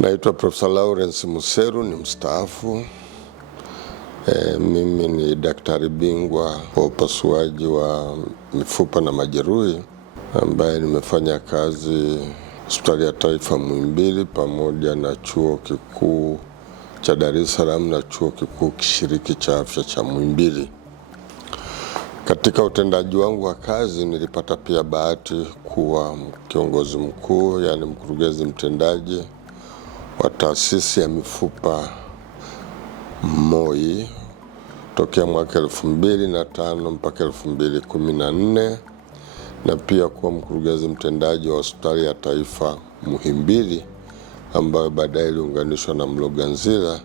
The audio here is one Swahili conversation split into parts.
Naitwa Profesa Lawrence Museru, ni mstaafu. Mimi ni daktari bingwa wa upasuaji wa mifupa na majeruhi ambaye nimefanya kazi Hospitali ya Taifa Muhimbili pamoja na Chuo Kikuu cha Dar es Salaam na Chuo Kikuu Kishiriki cha Afya cha Muhimbili. Katika utendaji wangu wa kazi nilipata pia bahati kuwa kiongozi mkuu, yani mkurugenzi mtendaji wa taasisi ya mifupa MOI tokea mwaka 2005 mpaka 2014, na pia kuwa mkurugenzi mtendaji wa Hospitali ya Taifa Muhimbili ambayo baadaye iliunganishwa na Mloganzila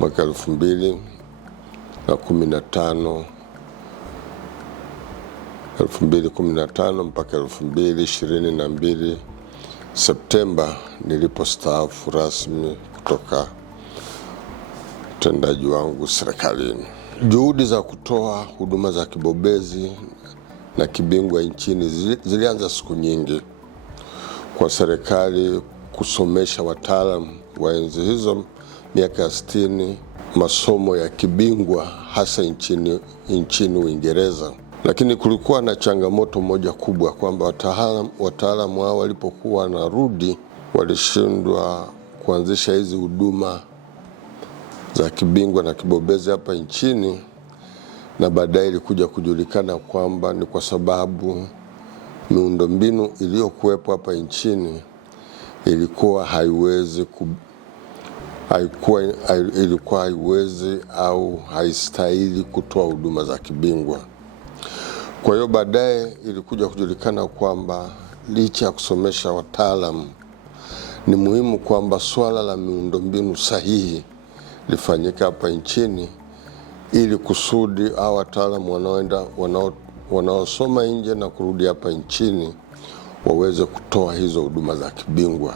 mwaka 2015 mpaka 2022 Septemba nilipostaafu rasmi kutoka utendaji wangu serikalini. Juhudi za kutoa huduma za kibobezi na kibingwa nchini zilianza siku nyingi kwa serikali kusomesha wataalamu wa enzi hizo miaka ya 60 masomo ya kibingwa hasa nchini Uingereza. Lakini kulikuwa na changamoto moja kubwa kwamba wataalamu hao walipokuwa wanarudi walishindwa kuanzisha hizi huduma za kibingwa na kibobezi hapa nchini, na baadaye ilikuja kujulikana kwamba ni kwa sababu miundombinu iliyokuwepo hapa nchini ilikuwa haiwezi au haistahili kutoa huduma za kibingwa. Kwa hiyo baadaye ilikuja kujulikana kwamba licha ya kusomesha wataalamu, ni muhimu kwamba swala la miundombinu sahihi lifanyike hapa nchini ili kusudi hao wataalamu wanaosoma nje na kurudi hapa nchini waweze kutoa hizo huduma za kibingwa.